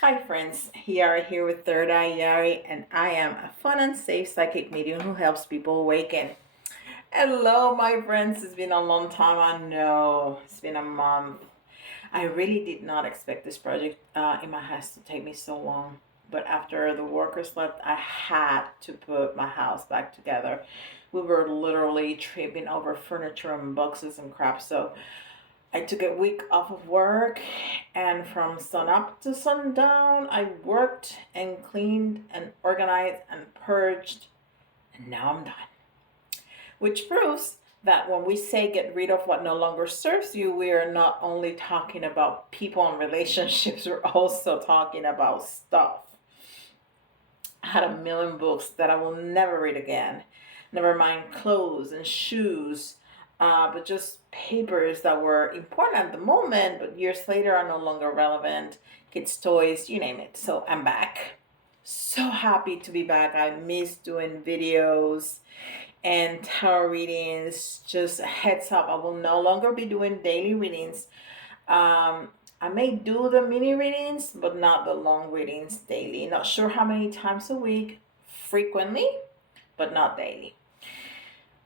Hi friends, Yari here with Third Eye Yari, and I am a fun and safe psychic medium who helps people awaken. Hello my friends, it's been a long time, I know, it's been a month. I really did not expect this project in my house to take me so long, but after the workers left, I had to put my house back together. We were literally tripping over furniture and boxes and crap, so I took a week off of work, and from sun up to sundown, I worked and cleaned and organized and purged, and now I'm done. Which proves that when we say get rid of what no longer serves you, we are not only talking about people and relationships, we're also talking about stuff. I had a million books that I will never read again. Never mind clothes and shoes, but just papers that were important at the moment, but years later are no longer relevant. Kids' toys, you name it. So I'm back. So happy to be back. I miss doing videos and tarot readings. Just a heads up, I will no longer be doing daily readings. I may do the mini readings, but not the long readings daily. Not sure how many times a week, frequently, but not daily.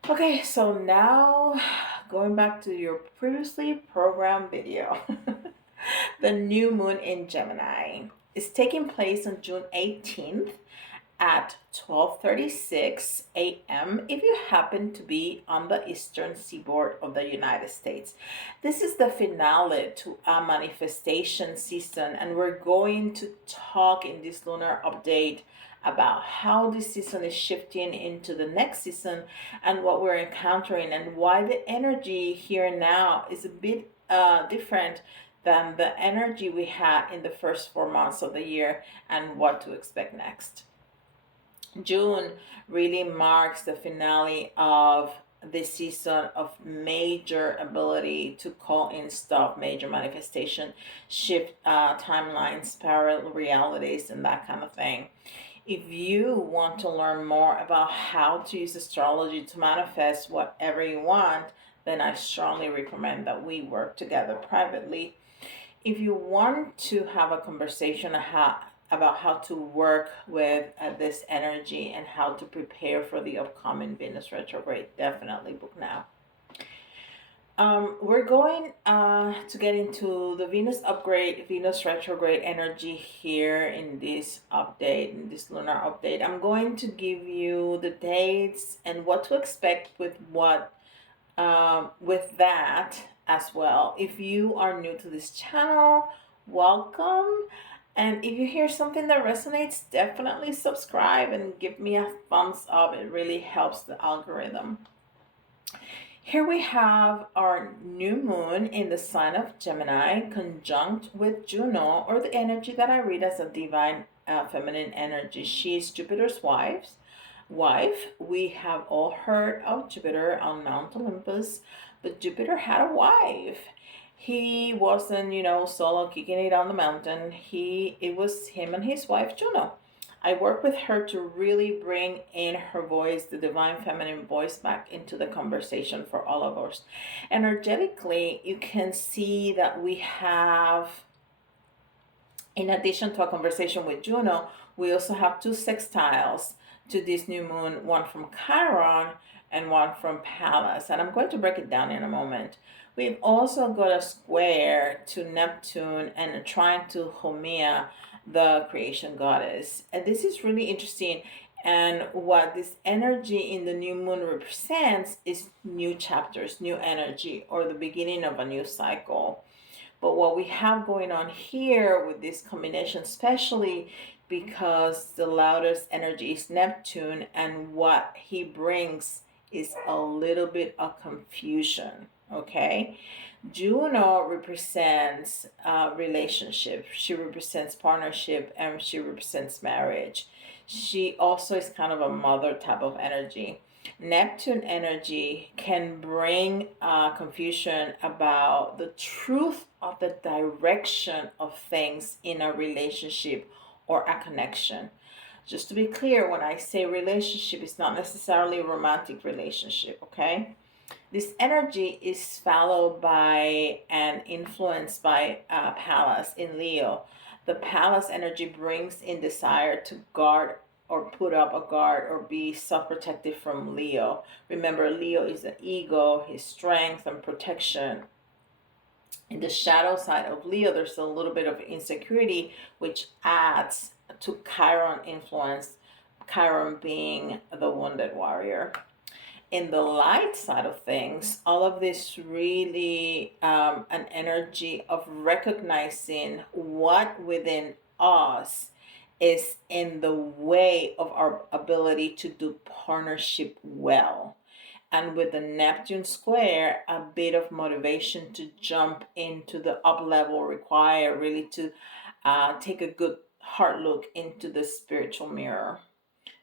Okay, so now going back to your previously programmed video. The new moon in Gemini is taking place on June 18th at 12:36 a.m. if you happen to be on the eastern seaboard of the United States. This is the finale to a manifestation season, and we're going to talk in this lunar update about how this season is shifting into the next season and what we're encountering and why the energy here and now is a bit different than the energy we had in the first 4 months of the year and what to expect next. June really marks the finale of this season of major ability to call in stuff, major manifestation, shift timelines, parallel realities, and that kind of thing. If you want to learn more about how to use astrology to manifest whatever you want, then I strongly recommend that we work together privately. If you want to have a conversation about how to work with this energy and how to prepare for the upcoming Venus retrograde, definitely book now. We're going to get into the Venus upgrade, Venus retrograde energy here in this update, in this lunar update. I'm going to give you the dates and what to expect with that as well. If you are new to this channel, welcome. And if you hear something that resonates, definitely subscribe and give me a thumbs up. It really helps the algorithm. Here we have our new moon in the sign of Gemini conjunct with Juno, or the energy that I read as a divine feminine energy. She's Jupiter's wife. We have all heard of Jupiter on Mount Olympus, but Jupiter had a wife. He wasn't, solo kicking it on the mountain. It was him and his wife Juno. I work with her to really bring in her voice, the divine feminine voice, back into the conversation for all of us. Energetically, you can see that we have, in addition to a conversation with Juno, we also have two sextiles to this new moon, one from Chiron and one from Pallas. And I'm going to break it down in a moment. We've also got a square to Neptune and a trine to Haumea, the creation goddess. And this is really interesting. And what this energy in the new moon represents is new chapters, new energy, or the beginning of a new cycle. But what we have going on here with this combination, especially because the loudest energy is Neptune, and what he brings is a little bit of confusion. Okay, Juno represents relationship, she represents partnership, and she represents marriage. She also is kind of a mother type of energy. Neptune energy can bring confusion about the truth of the direction of things in a relationship or a connection. Just to be clear, when I say relationship, it's not necessarily a romantic relationship, okay? This energy is followed by and influenced by Pallas in Leo. The Pallas energy brings in desire to guard or put up a guard or be self-protective from Leo. Remember, Leo is the ego, his strength and protection. In the shadow side of Leo, there's a little bit of insecurity, which adds to Chiron influence, Chiron being the wounded warrior. In the light side of things, all of this really an energy of recognizing what within us is in the way of our ability to do partnership well. And with the Neptune square, a bit of motivation to jump into the up level required really to take a good hard look into the spiritual mirror.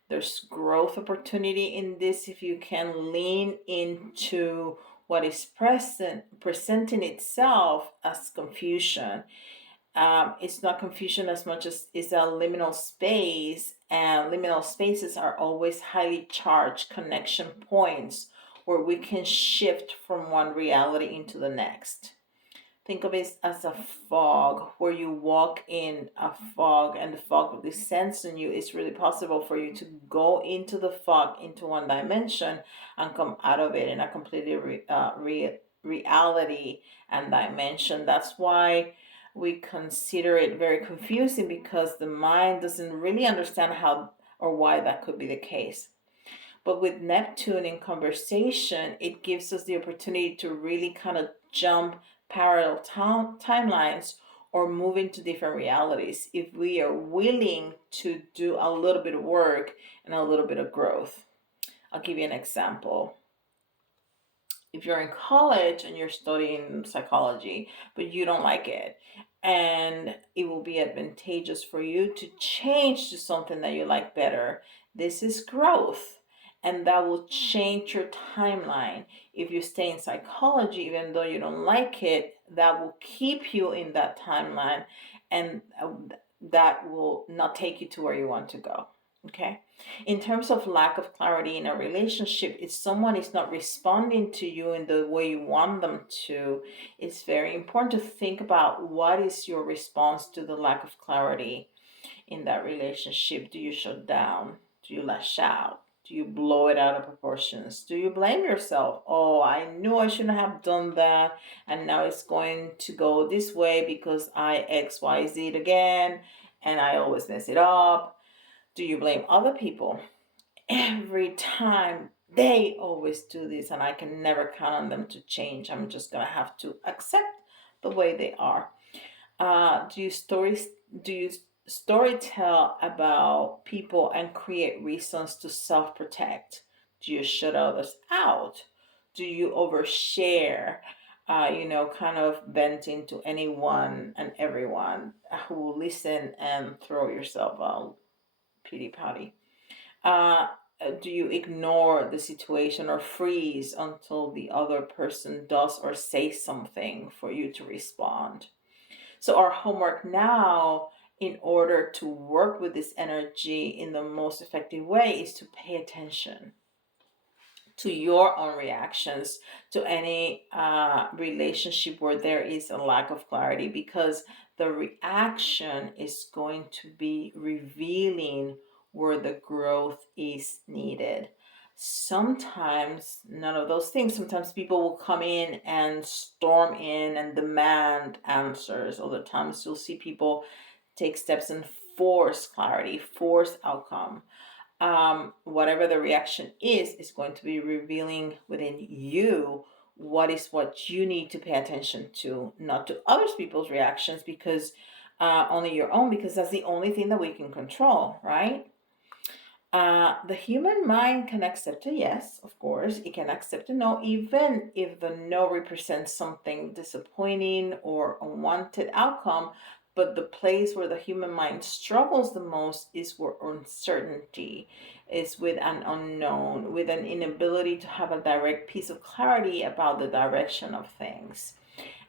There's growth opportunity in this if you can lean into what is presenting itself as confusion. It's not confusion as much as it's a liminal space, and liminal spaces are always highly charged connection points where we can shift from one reality into the next. Think of it as a fog where you walk in a fog and the fog descends on you. It's really possible for you to go into the fog into one dimension and come out of it in a completely reality and dimension. That's why we consider it very confusing, because the mind doesn't really understand how or why that could be the case. But with Neptune in conversation, it gives us the opportunity to really kind of jump parallel timelines or move into different realities if we are willing to do a little bit of work and a little bit of growth. I'll give you an example. If you're in college and you're studying psychology, but you don't like it, and it will be advantageous for you to change to something that you like better, this is growth. And that will change your timeline. If you stay in psychology, even though you don't like it, that will keep you in that timeline, and that will not take you to where you want to go. Okay. In terms of lack of clarity in a relationship, if someone is not responding to you in the way you want them to, it's very important to think about what is your response to the lack of clarity in that relationship. Do you shut down? Do you lash out? Do you blow it out of proportions? Do you blame yourself? Oh, I knew I shouldn't have done that, and now it's going to go this way because I XYZ again, and I always mess it up. Do you blame other people? Every time they always do this, and I can never count on them to change. I'm just gonna have to accept the way they are. Do you story tell about people and create reasons to self-protect? Do you shut others out? Do you overshare? Kind of vent into anyone and everyone who will listen and throw yourself out pity party? Uh, do you ignore the situation or freeze until the other person does or says something for you to respond? So, our homework now, in order to work with this energy in the most effective way, is to pay attention to your own reactions to any relationship where there is a lack of clarity, because the reaction is going to be revealing where the growth is needed. Sometimes none of those things. Sometimes people will come in and storm in and demand answers. Other times you'll see people take steps and force clarity, force outcome. Whatever the reaction is going to be revealing within you what you need to pay attention to, not to others people's reactions, because only your own, because that's the only thing that we can control, right? The human mind can accept a yes, of course. It can accept a no, even if the no represents something disappointing or unwanted outcome. But the place where the human mind struggles the most is where uncertainty is, with an unknown, with an inability to have a direct piece of clarity about the direction of things.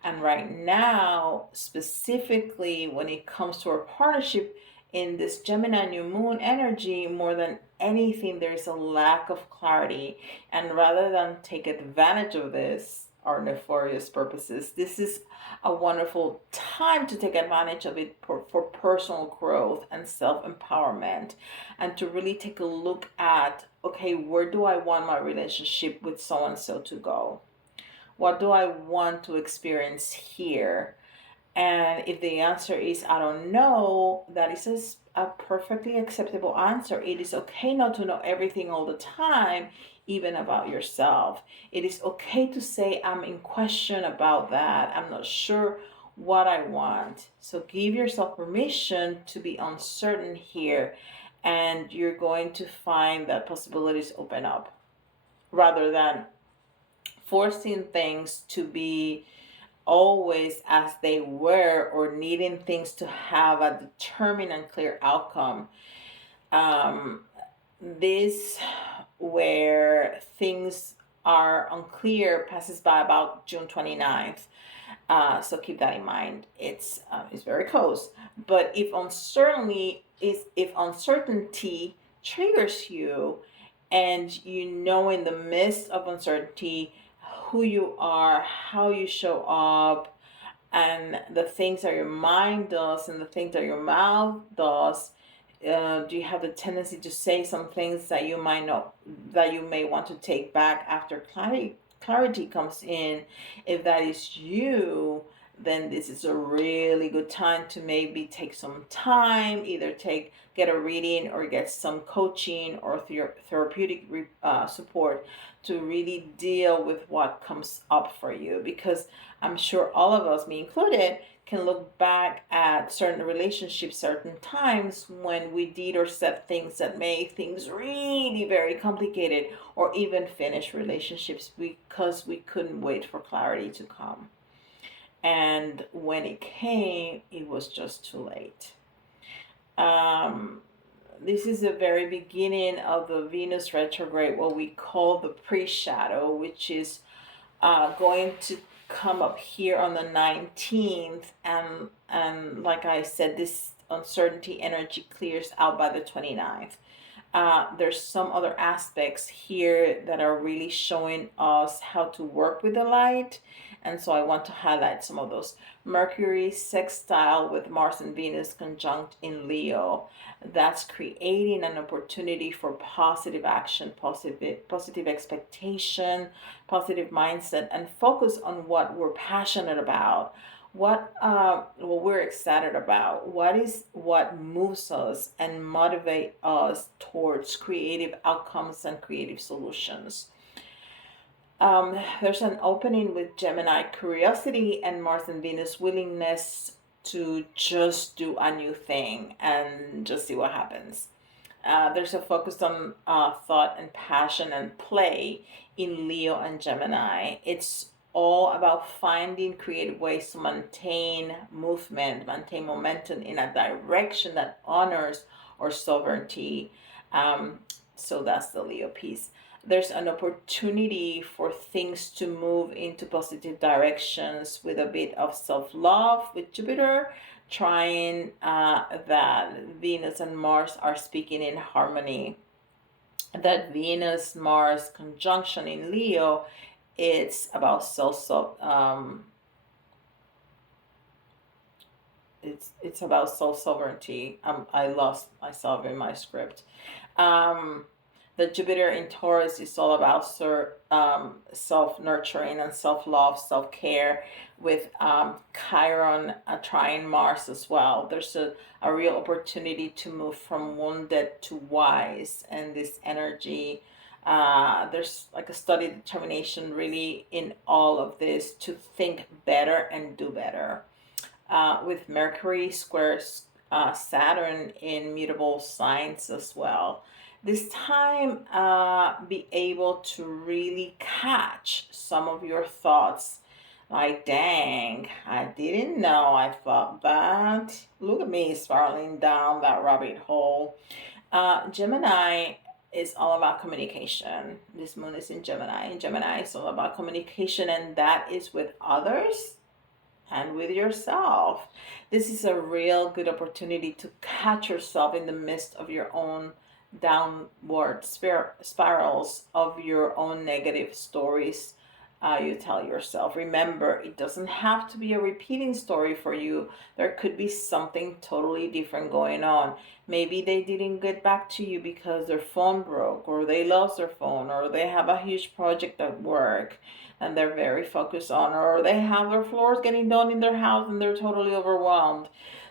And right now, specifically when it comes to our partnership, in this Gemini new moon energy, more than anything, there's a lack of clarity. And rather than take advantage of this, or nefarious purposes, this is a wonderful time to take advantage of it for personal growth and self empowerment, and to really take a look at, okay, where do I want my relationship with so and so to go? What do I want to experience here? And if the answer is I don't know, that is a perfectly acceptable answer. It is okay not to know everything all the time, even about yourself. It is okay to say, I'm in question about that. I'm not sure what I want. So give yourself permission to be uncertain here, and you're going to find that possibilities open up rather than forcing things to be always as they were, or needing things to have a determined and clear outcome. Um, this, where things are unclear, passes by about June 29th. So keep that in mind. It's very close. But if uncertainty triggers you, and you know in the midst of uncertainty who you are, how you show up, and the things that your mind does and the things that your mouth does, do you have the tendency to say some things that you might not, that you may want to take back after clarity comes in? If that is you, then this is a really good time to maybe take some time, either get a reading or get some coaching or therapeutic support to really deal with what comes up for you. Because I'm sure all of us, me included, can look back at certain relationships, certain times when we did or said things that made things really very complicated, or even finish relationships because we couldn't wait for clarity to come. And when it came, it was just too late. Um, this is the very beginning of the Venus retrograde, what we call the pre-shadow, which is going to come up here on the 19th, and like I said, this uncertainty energy clears out by the 29th. There's some other aspects here that are really showing us how to work with the light, and so I want to highlight some of those. Mercury sextile with Mars and Venus conjunct in Leo. That's creating an opportunity for positive action, positive expectation, positive mindset, and focus on what we're passionate about, what we're excited about, what moves us and motivate us towards creative outcomes and creative solutions. There's an opening with Gemini curiosity and Mars and Venus willingness to just do a new thing and just see what happens. There's a focus on thought and passion and play in Leo and Gemini. It's all about finding creative ways to maintain movement, maintain momentum in a direction that honors our sovereignty. So that's the Leo piece. There's an opportunity for things to move into positive directions with a bit of self-love with Jupiter, trying that Venus and Mars are speaking in harmony. That Venus Mars conjunction in Leo, it's about it's about self sovereignty. I lost myself in my script. The Jupiter in Taurus is all about self nurturing and self love, self care, with Chiron trying Mars as well. There's a real opportunity to move from wounded to wise, and this energy. There's like a study determination really in all of this to think better and do better. With Mercury squares Saturn in mutable signs as well. This time, be able to really catch some of your thoughts. Like, dang, I didn't know I thought that. Look at me spiraling down that rabbit hole. Gemini is all about communication. This moon is in Gemini. In Gemini, it's all about communication, and that is with others and with yourself. This is a real good opportunity to catch yourself in the midst of your own downward spirals of your own negative stories you tell yourself. Remember, it doesn't have to be a repeating story for you. There could be something totally different going on. Maybe they didn't get back to you because their phone broke, or they lost their phone, or they have a huge project at work and they're very focused on, or they have their floors getting done in their house and they're totally overwhelmed.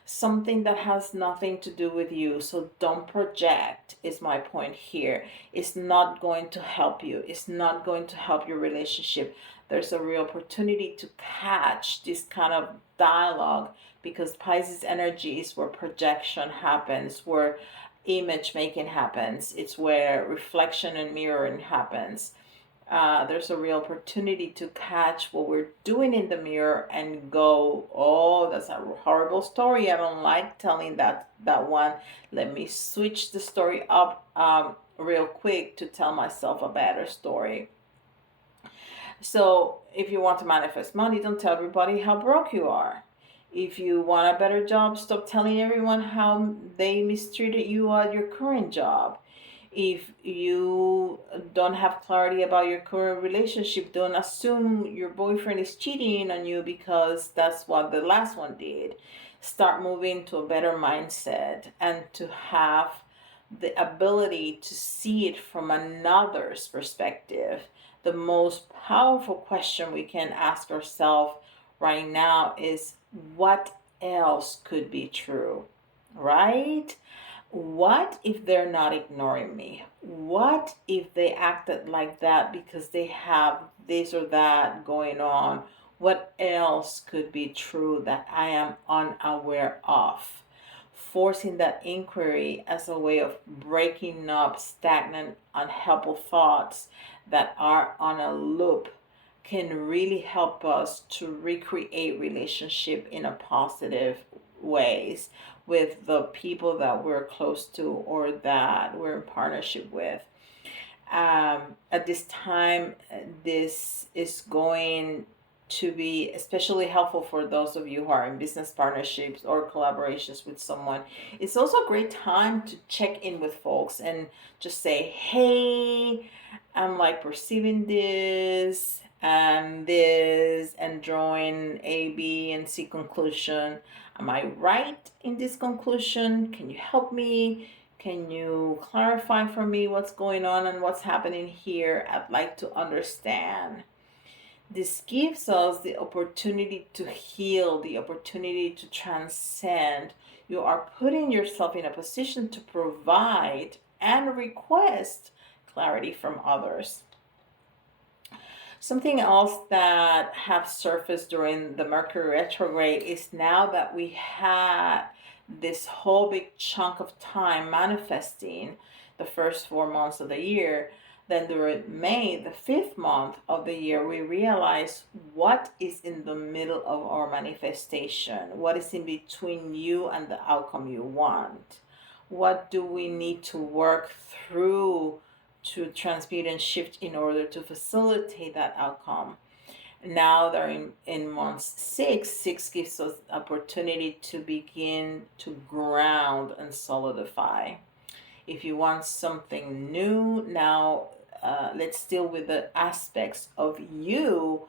Something that has nothing to do with you. So don't project, is my point here. It's not going to help you. It's not going to help your relationship. There's a real opportunity to catch this kind of dialogue, because Pisces energy is where projection happens, where image making happens. It's where reflection and mirroring happens. There's a real opportunity to catch what we're doing in the mirror and go, oh, that's a horrible story. I don't like telling that one. Let me switch the story up real quick to tell myself a better story. So if you want to manifest money, don't tell everybody how broke you are. If you want a better job, stop telling everyone how they mistreated you at your current job. If you don't have clarity about your current relationship, don't assume your boyfriend is cheating on you because that's what the last one did. Start moving to a better mindset and to have the ability to see it from another's perspective. The most powerful question we can ask ourselves right now is, what else could be true, right? What if they're not ignoring me? What if they acted like that because they have this or that going on? What else could be true that I am unaware of? Forcing that inquiry as a way of breaking up stagnant, unhelpful thoughts that are on a loop can really help us to recreate relationship in a positive ways with the people that we're close to or that we're in partnership with. At this time, this is going to be especially helpful for those of you who are in business partnerships or collaborations with someone. It's also a great time to check in with folks and just say, hey, I'm like perceiving this and drawing A, B, and C conclusion. Am I right in this conclusion? Can you help me? Can you clarify for me what's going on and what's happening here? I'd like to understand. This gives us the opportunity to heal, the opportunity to transcend. You are putting yourself in a position to provide and request clarity from others. Something else that have surfaced during the Mercury retrograde is, now that we had this whole big chunk of time manifesting the first 4 months of the year, then during May, the 5th month of the year, we realize what is in the middle of our manifestation, what is in between you and the outcome you want. What do we need to work through to transmute and shift in order to facilitate that outcome? Now they're in month 6. 6 gives us opportunity to begin to ground and solidify. If you want something new, now let's deal with the aspects of you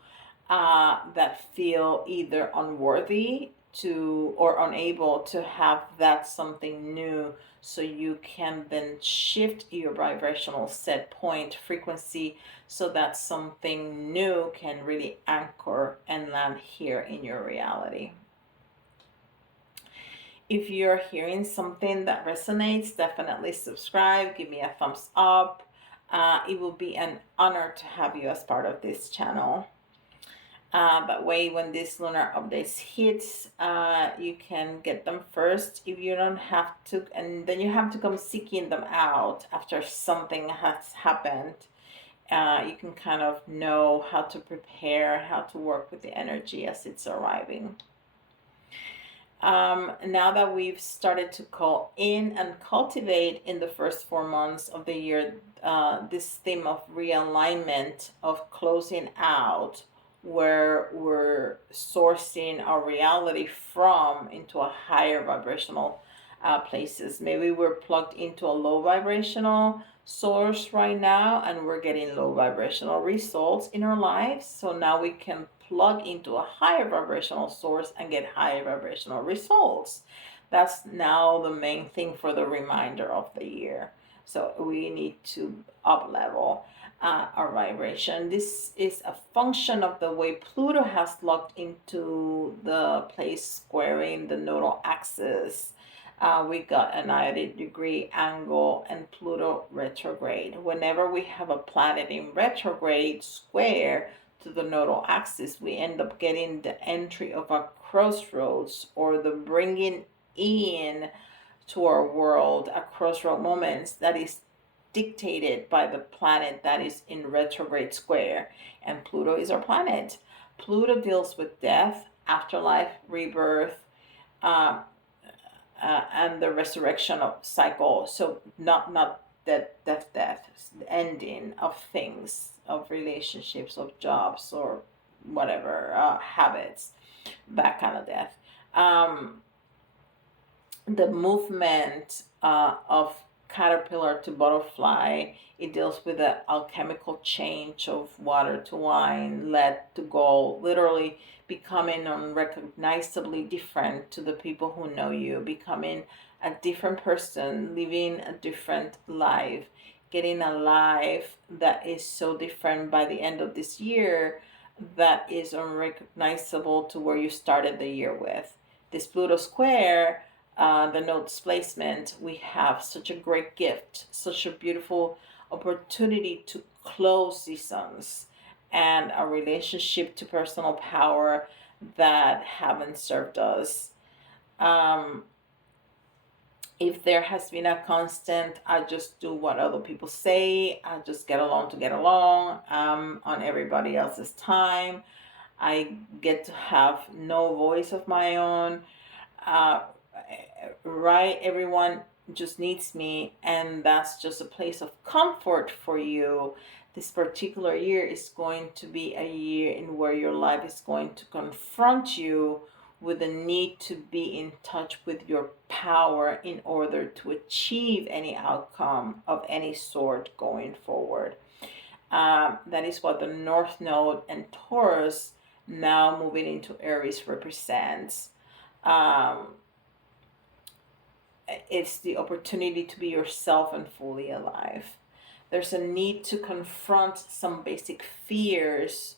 that feel either unworthy to or unable to have that something new, so you can then shift your vibrational set point frequency so that something new can really anchor and land here in your reality. If you're hearing something that resonates, definitely subscribe, give me a thumbs up. It will be an honor to have you as part of this channel. That way, when these lunar updates hits, you can get them first. If you don't have to, and then you have to come seeking them out after something has happened. You can kind of know how to prepare, how to work with the energy as it's arriving. Now that we've started to call in and cultivate in the first 4 months of the year, this theme of realignment, of closing out where we're sourcing our reality from into a higher vibrational places. Maybe we're plugged into a low vibrational source right now and we're getting low vibrational results in our lives. So now we can plug into a higher vibrational source and get higher vibrational results. That's now the main thing for the reminder of the year. So we need to up level our vibration. This is a function of the way Pluto has locked into the place squaring the nodal axis. We got a 90-degree angle and Pluto retrograde. Whenever we have a planet in retrograde square to the nodal axis, we end up getting the entry of a crossroads, or the bringing in to our world a crossroad moments that is dictated by the planet that is in retrograde square. And Pluto is our planet. Pluto deals with death, afterlife, rebirth, uh, and the resurrection of cycle. So not death, ending of things, of relationships, of jobs, or whatever, habits, that kind of death. The movement of caterpillar to butterfly, it deals with the alchemical change of water to wine, lead to gold, literally becoming unrecognizably different to the people who know you, becoming a different person, living a different life, getting a life that is so different by the end of this year that is unrecognizable to where you started the year with. This Pluto square, the note's placement, we have such a great gift, such a beautiful opportunity to close seasons and a relationship to personal power that haven't served us. Um, if there has been a constant, I just do what other people say, I just get along to get along, on everybody else's time, I get to have no voice of my own. Uh, right? Everyone just needs me, and that's just a place of comfort for you. This particular year is going to be a year in where your life is going to confront you with the need to be in touch with your power in order to achieve any outcome of any sort going forward. That is what the North Node and Taurus, now moving into Aries, represents. Um, it's the opportunity to be yourself and fully alive. There's a need to confront some basic fears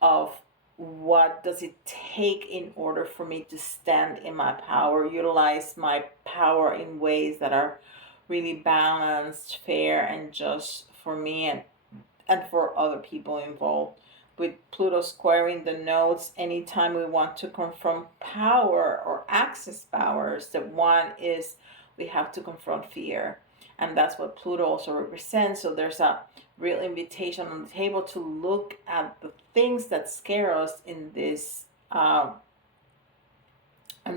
of what does it take in order for me to stand in my power, utilize my power in ways that are really balanced, fair, and just for me and for other people involved. With Pluto squaring the nodes, anytime we want to confront power or access power, step one is we have to confront fear. And that's what Pluto also represents. So there's a real invitation on the table to look at the things that scare us in this, and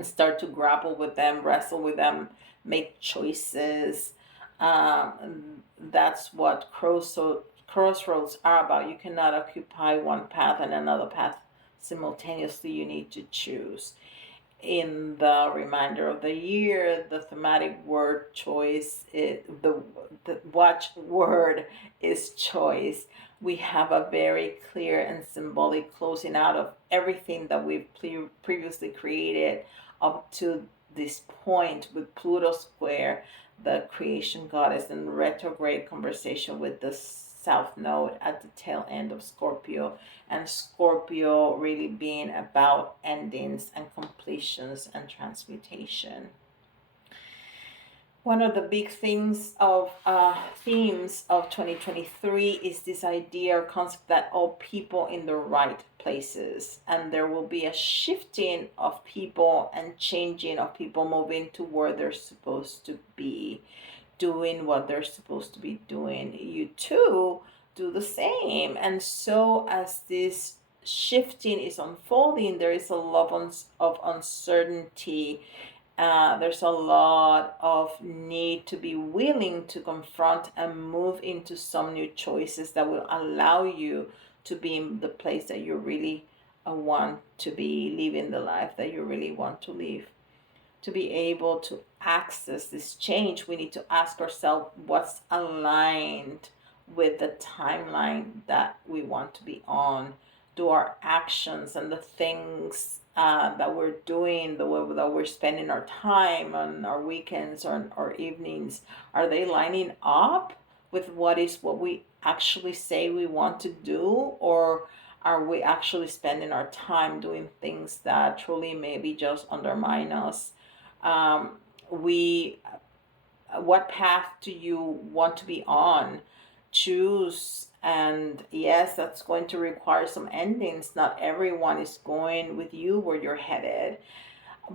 start to grapple with them, wrestle with them, make choices. That's what crossroads are about. You cannot occupy one path and another path simultaneously. You need to choose. In the reminder of the year, the thematic word choice is the watch word is choice. We have a very clear and symbolic closing out of everything that we've previously created up to this point with Pluto square, the creation goddess, and retrograde conversation with the South Node at the tail end of Scorpio, and Scorpio really being about endings and completions and transmutation. One of the big things of themes of 2023 is this idea or concept that all people in the right places, and there will be a shifting of people and changing of people moving to where they're supposed to be, doing what they're supposed to be doing. You too do the same. And so as this shifting is unfolding, there is a lot of uncertainty. There's a lot of need to be willing to confront and move into some new choices that will allow you to be in the place that you really want to be, living the life that you really want to live. To be able to access this change, we need to ask ourselves what's aligned with the timeline that we want to be on. Do our actions and the things that we're doing, the way that we're spending our time on our weekends or our evenings, are they lining up with what we actually say we want to do? Or are we actually spending our time doing things that truly maybe just undermine us? um, we What path do you want to be on? Choose. And yes, that's going to require some endings. Not everyone is going with you where you're headed,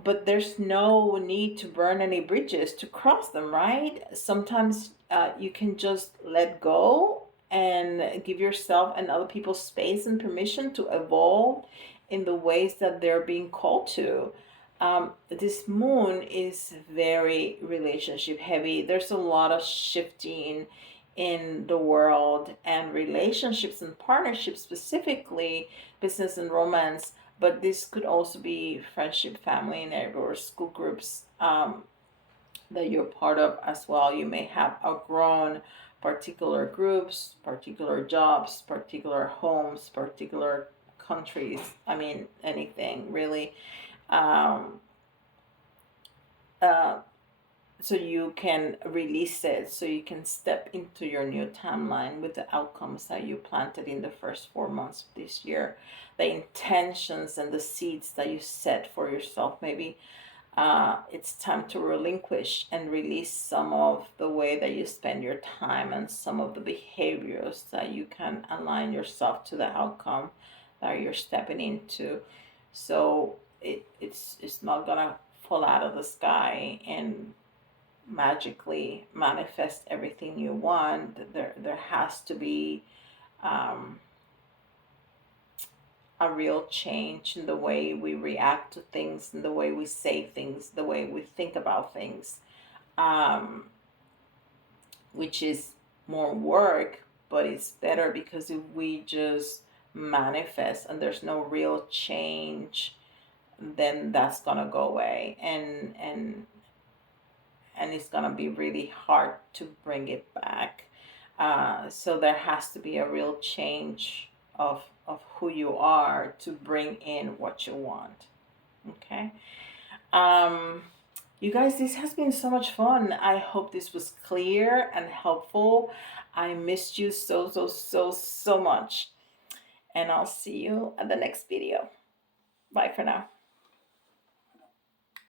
but there's no need to burn any bridges to cross them, right? Sometimes you can just let go and give yourself and other people space and permission to evolve in the ways that they're being called to. This moon is very relationship heavy. There's a lot of shifting in the world, and relationships and partnerships, specifically business and romance, but this could also be friendship, family, neighbors, school groups that you're part of as well. You may have outgrown particular groups, particular jobs, particular homes, particular countries. I mean, anything really. Um, uh, so you can release it, so you can step into your new timeline with the outcomes that you planted in the first 4 months of this year, the intentions and the seeds that you set for yourself. Maybe it's time to relinquish and release some of the way that you spend your time and some of the behaviors that you can align yourself to the outcome that you're stepping into. So it's not gonna fall out of the sky and magically manifest everything you want. There has to be um, a real change in the way we react to things, in the way we say things, the way we think about things, um, which is more work, but it's better because if we just manifest and there's no real change, then that's gonna go away, and it's gonna be really hard to bring it back. So there has to be a real change of who you are to bring in what you want. Okay. Um, you guys, this has been so much fun. I hope this was clear and helpful. I missed you so, so, so, so much. And I'll see you at the next video. Bye for now.